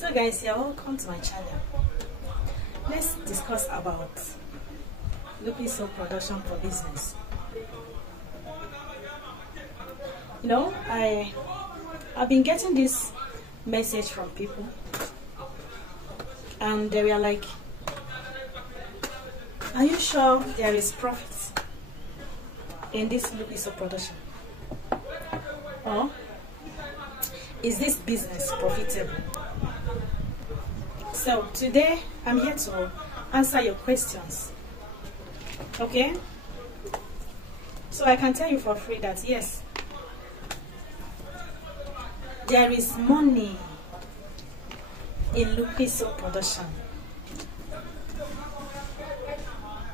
So guys, you're welcome to my channel. Let's discuss about liquid soap production for business. You know, I've been getting this message from people, and they were like, are you sure there is profit in this liquid soap production? Or is this business profitable? So today I'm here to answer your questions. Okay? So I can tell you for free that yes, there is money in liquid soap production.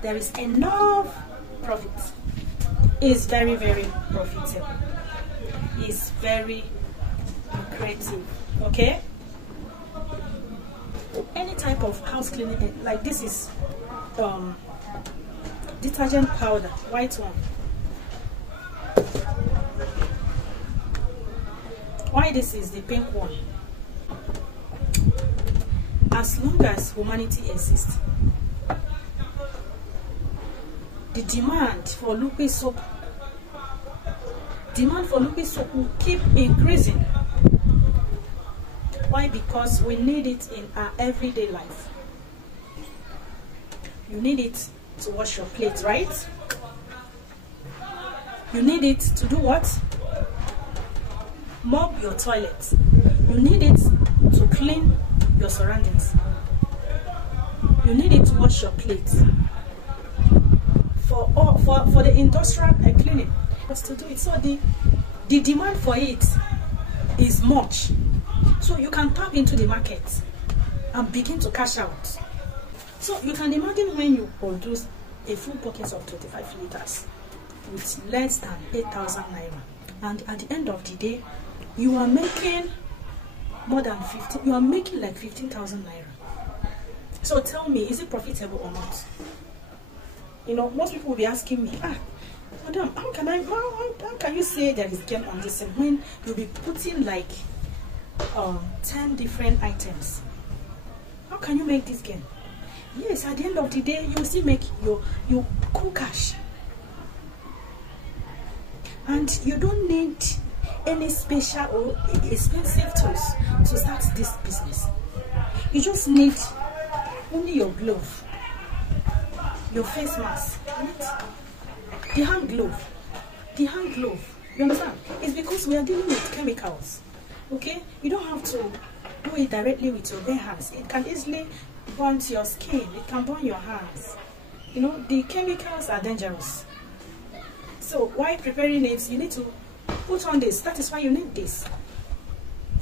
There is enough profit. It's very, very profitable. It's very lucrative. Okay? Any type of house cleaning, like this is detergent powder, white one. Why this is the pink one? As long as humanity exists, the demand for liquid soap will keep increasing. Why? Because we need it in our everyday life. You need it to wash your plate, right? You need it to do what? Mop your toilet. You need it to clean your surroundings. You need it to wash your plate. For the industrial cleaning, but to do it, so the demand for it is much. So you can tap into the market and begin to cash out. So you can imagine when you produce a full bucket of 25 liters with less than 8,000 naira, and at the end of the day, you are making more than 50. You are making like 15,000 naira. So tell me, is it profitable or not? You know, most people will be asking me, madam, how can you say there is gain on this when you'll be putting like 10 different items? How can you make this gain? Yes, at the end of the day, you still make your cool cash, and you don't need any special or expensive tools to start this business. You just need only your glove, your face mask, the hand glove. You understand? It's because we are dealing with chemicals. Okay, you don't have to do it directly with your bare hands. It can easily burn your skin. It can burn your hands. You know, the chemicals are dangerous. So while preparing it, you need to put on this. That is why you need this.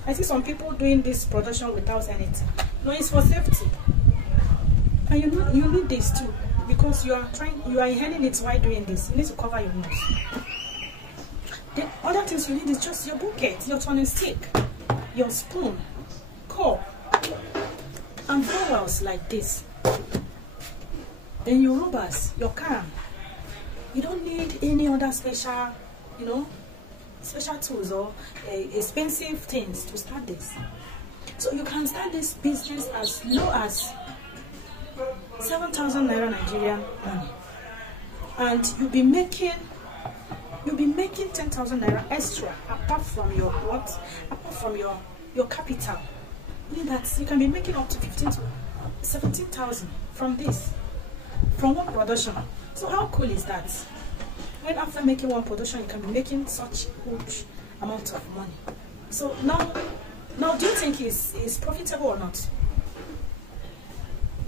I see some people doing this production without anything. No, it's for safety. And you need this too, because you are inhaling it while doing this. You need to cover your nose. The other things you need is just your bucket, your turning stick, your spoon, cup, and bowls like this. Then your rubbers, your can. You don't need any other special, special tools or expensive things to start this. So you can start this business as low as 7,000 naira Nigerian money, and you'll be making 10,000 naira extra apart from your what? Apart from your capital. Meaning that you can be making up to 15 to 17,000 from this, from one production. So how cool is that? When after making one production, you can be making such huge amount of money. So now do you think it's profitable or not?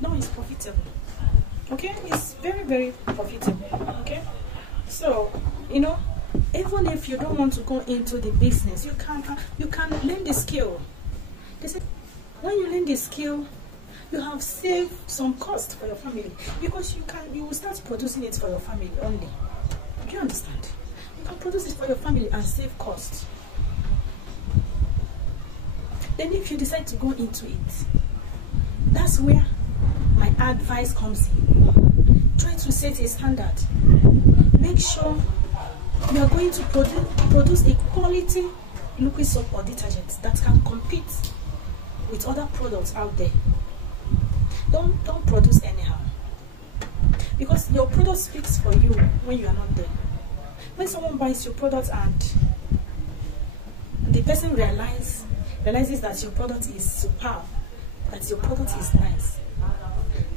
No, it's profitable. Okay, it's very, very profitable. Okay, so even if you don't want to go into the business, you can learn the skill. They say when you learn the skill, you have saved some cost for your family, because you will start producing it for your family only. Do you understand? You can produce it for your family and save cost. Then if you decide to go into it, that's where my advice comes in. Try to set a standard. Make sure you are going to produce a quality liquid soap or detergent that can compete with other products out there. Don't produce anyhow, because your product speaks for you when you are not there. When someone buys your product and the person realizes that your product is superb, that your product is nice,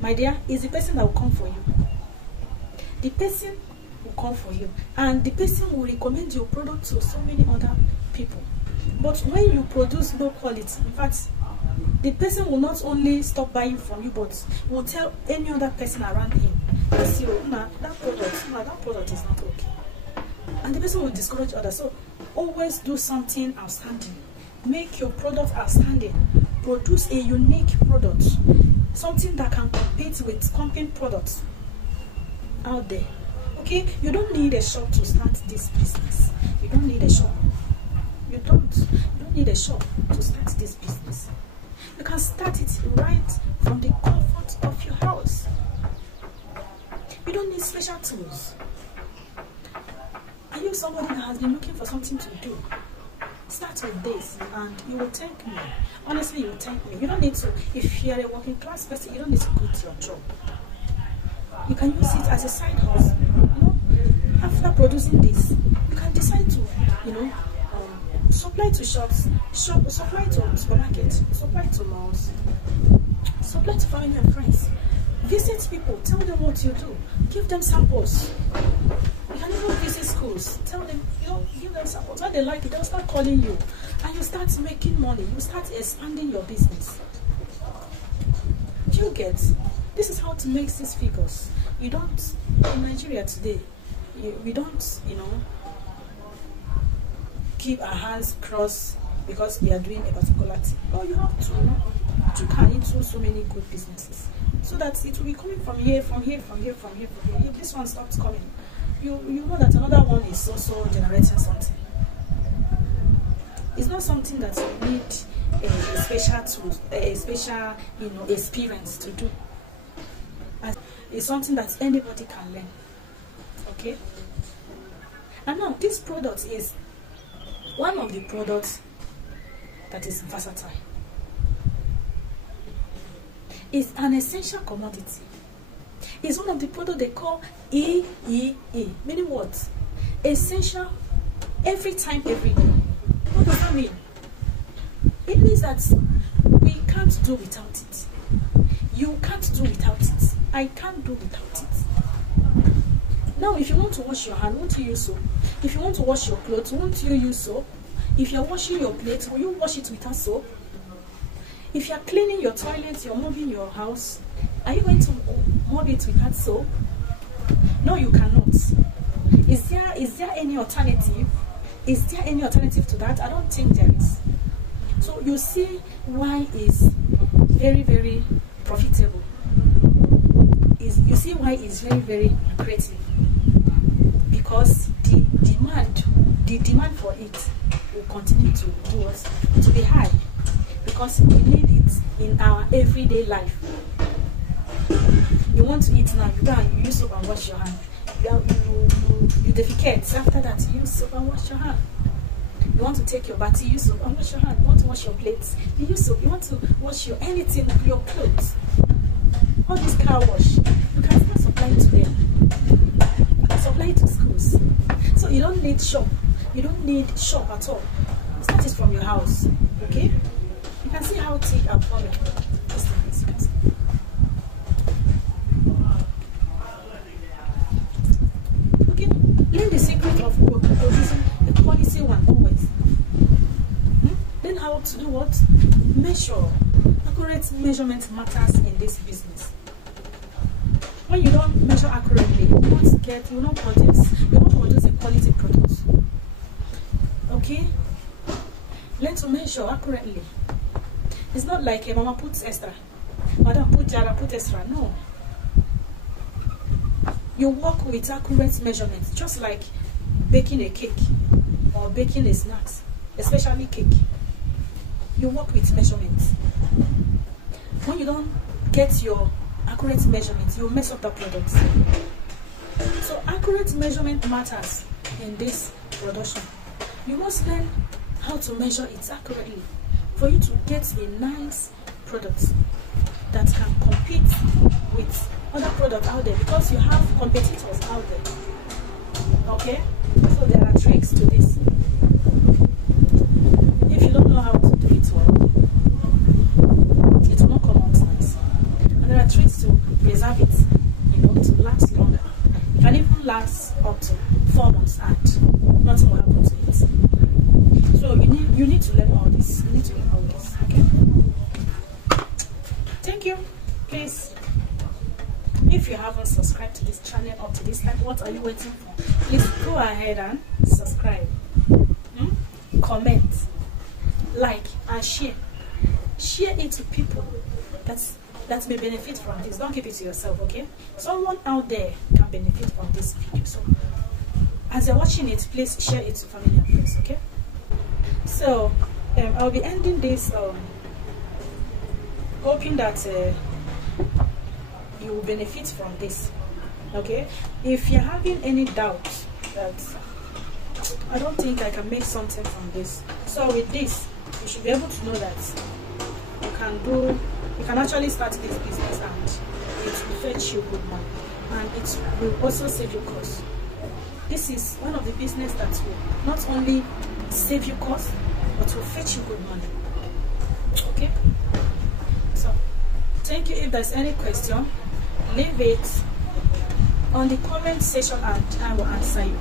my dear, is the person that will come for you. The person will come for you, and the person will recommend your product to so many other people. But when you produce low quality, in fact, the person will not only stop buying from you, but will tell any other person around him, see, oh, that product is not okay. And the person will discourage others. So always do something outstanding. Make your product outstanding. Produce a unique product, something that can compete with company products out there. Okay, you don't need a shop to start this business. You don't need a shop. You don't need a shop to start this business. You can start it right from the comfort of your house. You don't need special tools. Are you somebody that has been looking for something to do? Start with this and you will thank me. Honestly, you will thank me. You don't need to, if you're a working class person, you don't need to quit your job. You can use it as a side hustle. You know, after producing this, you can decide to, you know, supply to shops, supply to supermarkets, supply to malls, supply to family and friends. Visit people, tell them what you do, give them samples. You can even visit schools, tell them, you know, give them samples. When they like it, they'll start calling you, and you start making money. You start expanding your business. Do you get? This is how to make these figures. You don't, in Nigeria today, we don't, you know, keep our hands crossed because we are doing a particular thing. Oh, you have to, you know, to carry into so many good businesses, so that it will be coming from here, from here, from here, from here, from here. If this one stops coming, you know that another one is also generating something. It's not something that you need a special tool, a special, you know, experience to do. It's something that anybody can learn. Okay. And now this product is one of the products that is versatile. It's an essential commodity. It's one of the products they call EEE, meaning what? Essential, every time, every day. What does that mean? It means that we can't do without it. You can't do without it. I can't do without it. Now, if you want to wash your hand, won't you use soap? If you want to wash your clothes, won't you use soap? If you're washing your plate, will you wash it without soap? If you're cleaning your toilet, you're mopping your house, are you going to mop it without soap? No, you cannot. Is there any alternative? Is there any alternative to that? I don't think there is. So you see why it's very, very profitable. You see why it's very, very lucrative. Because the demand for it will continue to be high, because we need it in our everyday life. You want to eat now, you go and you use soap and wash your hand. You defecate, after that you use soap and wash your hand. You want to take your bath, you use soap and wash your hand. You want to wash your plates, you use soap. You want to wash your anything, your clothes, all this car wash, you can still supply to them. Supply to schools. So you don't need shop. You don't need shop at all. Start it from your house. Okay? You can see how thick I'm forming. Okay? Learn the secret of producing a quality one always. Learn how to do what? Measure. Accurate measurement matters in this business. When you don't measure accurately, you will not produce a quality product. Okay? Learn to measure accurately. It's not like a mama puts extra, madam put jara, put extra. No. You work with accurate measurements, just like baking a cake or baking a snacks, especially cake. You work with measurements. When you don't get your accurate measurements, you mess up the product. So accurate measurement matters in this production. You must learn how to measure it accurately for you to get a nice product that can compete with other products out there, because you have competitors out there. Okay, so there are tricks to this. If you don't know how to do it well, it will not come out nice. And there are tricks to preserve it, you know, to last longer. It can even last up to 4 months and nothing will happen to it. So you need to learn all this. You need to learn all this. Okay. Thank you. Please, if you haven't subscribed to this channel up to this time, what are you waiting for? Please go ahead and subscribe. Comment, like, and share. Share it to people that may benefit from this. Don't keep it to yourself, okay? Someone out there can benefit from this video. So as you're watching it, please share it to family and friends, okay? So I'll be ending this hoping that you will benefit from this. Okay, if you're having any doubt that I don't think I can make something from this, so with this you should be able to know that you can actually start this business and it will fetch you good money, and it will also save you costs. This is one of the business that will not only save you costs but will fetch you good money. Okay, so thank you. If there's any question, leave it on the comment section and I will answer you.